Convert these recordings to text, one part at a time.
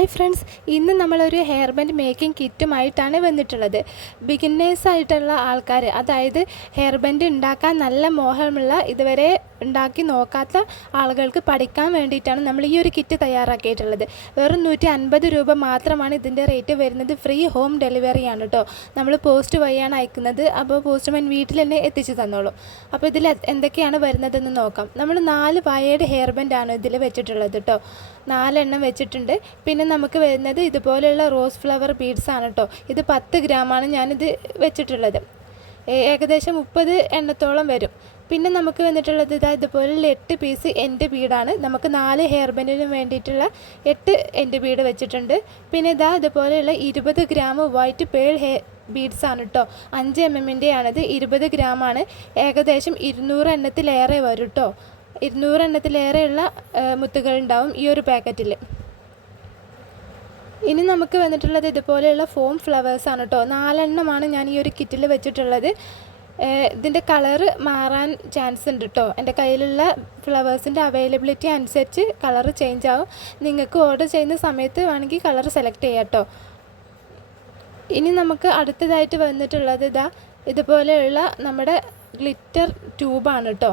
Hi friends, ഇന്ന് നമ്മളൊരു hair band making കിറ്റുമായിട്ടാണ് വന്നിട്ടുള്ളത്. ബിഗിന്നേഴ്സായിട്ടുള്ള ആൾക്കാർ, അതായത് ഹെയർ ബാൻഡ് ഉണ്ടാക്കാൻ നല്ല മോഹമുള്ള, ഇതുവരെ ഉണ്ടാക്കി നോക്കാത്ത ആളുകൾക്ക് പഠിക്കാൻ വേണ്ടിയിട്ടാണ് നമ്മൾ ഈ ഒരു കിറ്റ് തയ്യാറാക്കിയിട്ടുള്ളത്. വെറും 150 രൂപ മാത്രമാണ് ഇതിൻ്റെ റേറ്റ് വരുന്നത്. ഫ്രീ ഹോം ഡെലിവറിയാണ് കേട്ടോ. നമ്മൾ പോസ്റ്റ് വഴിയാണ് അയക്കുന്നത്. അപ്പോൾ പോസ്റ്റ്മാൻ വീട്ടിൽ തന്നെ എത്തിച്ചു തന്നോളൂ. അപ്പോൾ ഇതിൽ എന്തൊക്കെയാണ് വരുന്നതെന്ന് നോക്കാം. നമ്മൾ 4 വയേർഡ് ഹെയർ ബാൻഡാണ് ഇതിൽ വെച്ചിട്ടുള്ളത് കേട്ടോ. 4 എണ്ണം വെച്ചിട്ടുണ്ട്. പിന്നെ നമുക്ക് വരുന്നത് ഇതുപോലെയുള്ള റോസ് ഫ്ലവർ ബീഡ്സ് ആണ് കേട്ടോ. ഇത് 10 ഗ്രാമാണ് ഞാനിത് വെച്ചിട്ടുള്ളത്. ഏകദേശം 30 എണ്ണത്തോളം വരും. പിന്നെ നമുക്ക് വന്നിട്ടുള്ളത് ഇതുപോലുള്ള 8 പീസ് എൻഡ് ബീഡാണ്. നമുക്ക് 4 ഹെയർ ബാൻഡിന് വേണ്ടിയിട്ടുള്ള 8 എൻഡ് ബീഡ് വെച്ചിട്ടുണ്ട്. പിന്നെ ഇതുപോലെയുള്ള 20 ഗ്രാം വൈറ്റ് പേൾ ബീഡ്സ് ആണ് കേട്ടോ. 5 mm ആണിത്. 20 ഗ്രാമാണ്. ഏകദേശം 200 എണ്ണത്തിലേറെ വരും കേട്ടോ. 200 എണ്ണത്തിലേറെയുള്ള മുത്തുകളുണ്ടാവും ഈ ഒരു പാക്കറ്റിൽ. ഇനി നമുക്ക് വന്നിട്ടുള്ളത് ഇതുപോലെയുള്ള ഫോം ഫ്ലവേഴ്സാണ് കേട്ടോ. 4 എണ്ണമാണ് ഞാൻ ഈ ഒരു കിറ്റിൽ വെച്ചിട്ടുള്ളത്. ഇതിൻ്റെ കളറ് മാറാൻ ചാൻസ് ഉണ്ട് കേട്ടോ. എൻ്റെ കയ്യിലുള്ള ഫ്ലവേഴ്സിൻ്റെ അവൈലബിലിറ്റി അനുസരിച്ച് കളറ് ചേഞ്ച് ആവും. നിങ്ങൾക്ക് ഓർഡർ ചെയ്യുന്ന സമയത്ത് വേണമെങ്കിൽ കളർ സെലക്ട് ചെയ്യാം കേട്ടോ. ഇനി നമുക്ക് അടുത്തതായിട്ട് വന്നിട്ടുള്ളത് ഇതുപോലെയുള്ള നമ്മുടെ ഗ്ലിറ്റർ ട്യൂബാണ് കേട്ടോ.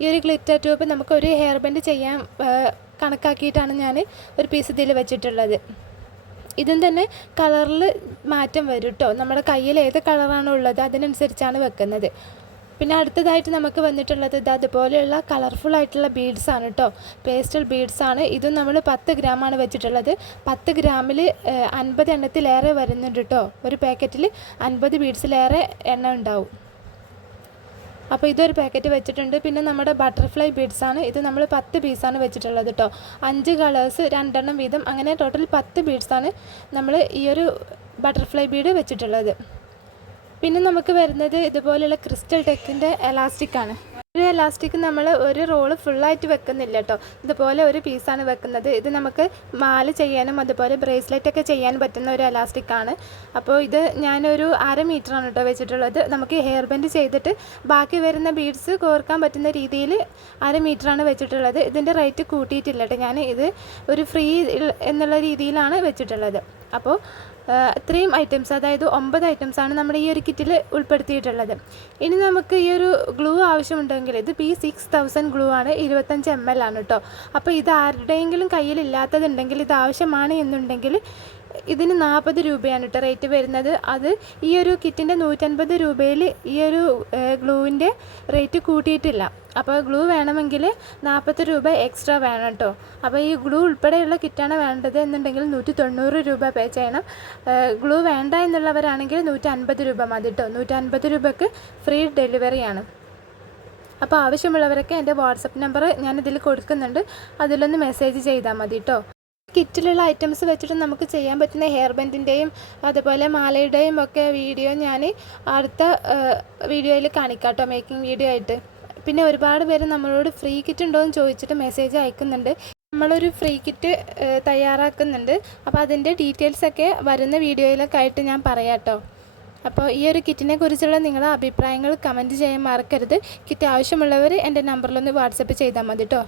ഈ ഒരു ഗ്ലിറ്റർ ട്യൂബ് നമുക്ക് ഒരു ഹെയർ ബാൻഡ് ചെയ്യാൻ കണക്കാക്കിയിട്ടാണ് ഞാൻ ഒരു പീസ് ഇതിൽ വെച്ചിട്ടുള്ളത്. ഇതും തന്നെ കളറിൽ മാറ്റം വരും കേട്ടോ. നമ്മുടെ കയ്യിൽ ഏത് കളറാണോ ഉള്ളത് അതിനനുസരിച്ചാണ് വെക്കുന്നത്. പിന്നെ അടുത്തതായിട്ട് നമുക്ക് വന്നിട്ടുള്ളത് അതുപോലെയുള്ള കളർഫുൾ ആയിട്ടുള്ള ബീഡ്സാണ് കേട്ടോ. പേസ്റ്റൽ ബീഡ്സാണ്. ഇതും നമ്മൾ 10 ഗ്രാമാണ് വെച്ചിട്ടുള്ളത്. 10 ഗ്രാമിൽ 50 എണ്ണത്തിലേറെ വരുന്നുണ്ട് കേട്ടോ. ഒരു പാക്കറ്റിൽ 50 ബീഡ്സിലേറെ എണ്ണ ഉണ്ടാവും. അപ്പോൾ ഇതൊരു പാക്കറ്റ് വെച്ചിട്ടുണ്ട്. പിന്നെ നമ്മുടെ ബട്ടർഫ്ലൈ ബീഡ്സാണ്. ഇത് നമ്മൾ 10 പീസാണ് വെച്ചിട്ടുള്ളത് കേട്ടോ. 5 കളേഴ്സ് 2 എണ്ണം വീതം, അങ്ങനെ ടോട്ടൽ 10 ബീഡ്സാണ് നമ്മൾ ഈ ഒരു ബട്ടർഫ്ലൈ ബീഡ് വെച്ചിട്ടുള്ളത്. പിന്നെ നമുക്ക് വരുന്നത് ഇതുപോലെയുള്ള ക്രിസ്റ്റൽ ടെക്കിൻ്റെ എലാസ്റ്റിക്കാണ്. ഒരു എലാസ്റ്റിക് നമ്മൾ ഒരു റോള് ഫുള്ളായിട്ട് വെക്കുന്നില്ല കേട്ടോ. ഇതുപോലെ ഒരു പീസാണ് വെക്കുന്നത്. ഇത് നമുക്ക് മാല ചെയ്യാനും അതുപോലെ ബ്രേസ്ലെറ്റൊക്കെ ചെയ്യാൻ പറ്റുന്ന ഒരു എലാസ്റ്റിക്കാണ്. അപ്പോൾ ഇത് ഞാനൊരു 1/2 മീറ്ററാണ് കേട്ടോ വെച്ചിട്ടുള്ളത്. നമുക്ക് ഹെയർ ബാൻഡ് ചെയ്തിട്ട് ബാക്കി വരുന്ന ബീഡ്സ് കോർക്കാൻ പറ്റുന്ന രീതിയിൽ 1/2 മീറ്ററാണ് വെച്ചിട്ടുള്ളത്. ഇതിൻ്റെ റേറ്റ് കൂട്ടിയിട്ടില്ല കേട്ടോ. ഞാൻ ഇത് ഒരു ഫ്രീ എന്നുള്ള രീതിയിലാണ് വെച്ചിട്ടുള്ളത്. അപ്പോൾ ഇത്രയും ഐറ്റംസ്, അതായത് 9 ഐറ്റംസാണ് നമ്മുടെ ഈ ഒരു കിറ്റിൽ ഉൾപ്പെടുത്തിയിട്ടുള്ളത്. ഇനി നമുക്ക് ഈ ഒരു ഗ്ലൂ ആവശ്യമുണ്ടെങ്കിൽ ഇത് P6000 ഗ്ലൂ ആണ്. 25 ml ആണ് കേട്ടോ. അപ്പോൾ ഇത് ആരുടെയെങ്കിലും കയ്യിലില്ലാത്തതുണ്ടെങ്കിൽ, ഇത് ആവശ്യമാണ് എന്നുണ്ടെങ്കിൽ ഇതിന് 40 രൂപയാണ് കേട്ടോ റേറ്റ് വരുന്നത്. അത് ഈ ഒരു കിറ്റിൻ്റെ 150 രൂപയിൽ ഈ ഒരു ഗ്ലൂവിൻ്റെ റേറ്റ് കൂട്ടിയിട്ടില്ല. അപ്പോൾ ഗ്ലൂ വേണമെങ്കിൽ 40 രൂപ എക്സ്ട്രാ വേണം കേട്ടോ. അപ്പോൾ ഈ ഗ്ലൂ ഉൾപ്പെടെയുള്ള കിറ്റാണ് വേണ്ടത് എന്നുണ്ടെങ്കിൽ 190 രൂപ പേ ചെയ്യണം. ഗ്ലൂ വേണ്ട എന്നുള്ളവരാണെങ്കിൽ 150 രൂപ മതി കേട്ടോ. 150 രൂപയ്ക്ക് ഫ്രീ ഡെലിവറിയാണ്. അപ്പോൾ ആവശ്യമുള്ളവരൊക്കെ എൻ്റെ വാട്സപ്പ് നമ്പർ ഞാനിതിൽ കൊടുക്കുന്നുണ്ട്. അതിലൊന്ന് മെസ്സേജ് ചെയ്താൽ മതി കേട്ടോ. കിറ്റിലുള്ള ഐറ്റംസ് വെച്ചിട്ട് നമുക്ക് ചെയ്യാൻ പറ്റുന്ന ഹെയർ ബാൻഡിൻ്റെയും അതുപോലെ മാലയുടെയും ഒക്കെ വീഡിയോ ഞാൻ അടുത്ത വീഡിയോയിൽ കാണിക്കാം കേട്ടോ, മേക്കിംഗ് വീഡിയോ ആയിട്ട്. പിന്നെ ഒരുപാട് പേര് നമ്മളോട് ഫ്രീ കിറ്റ് ഉണ്ടോ എന്ന് ചോദിച്ചിട്ട് മെസ്സേജ് അയക്കുന്നുണ്ട്. നമ്മളൊരു ഫ്രീ കിറ്റ് തയ്യാറാക്കുന്നുണ്ട്. അപ്പോൾ അതിൻ്റെ ഡീറ്റെയിൽസൊക്കെ വരുന്ന വീഡിയോയിലൊക്കെ ആയിട്ട് ഞാൻ പറയാം കേട്ടോ. അപ്പോൾ ഈ ഒരു കിറ്റിനെ കുറിച്ചുള്ള നിങ്ങളുടെ അഭിപ്രായങ്ങൾ കമൻറ്റ് ചെയ്യാൻ മറക്കരുത്. കിറ്റ് ആവശ്യമുള്ളവർ എൻ്റെ നമ്പറിലൊന്ന് വാട്സപ്പ് ചെയ്താൽ മതി കേട്ടോ.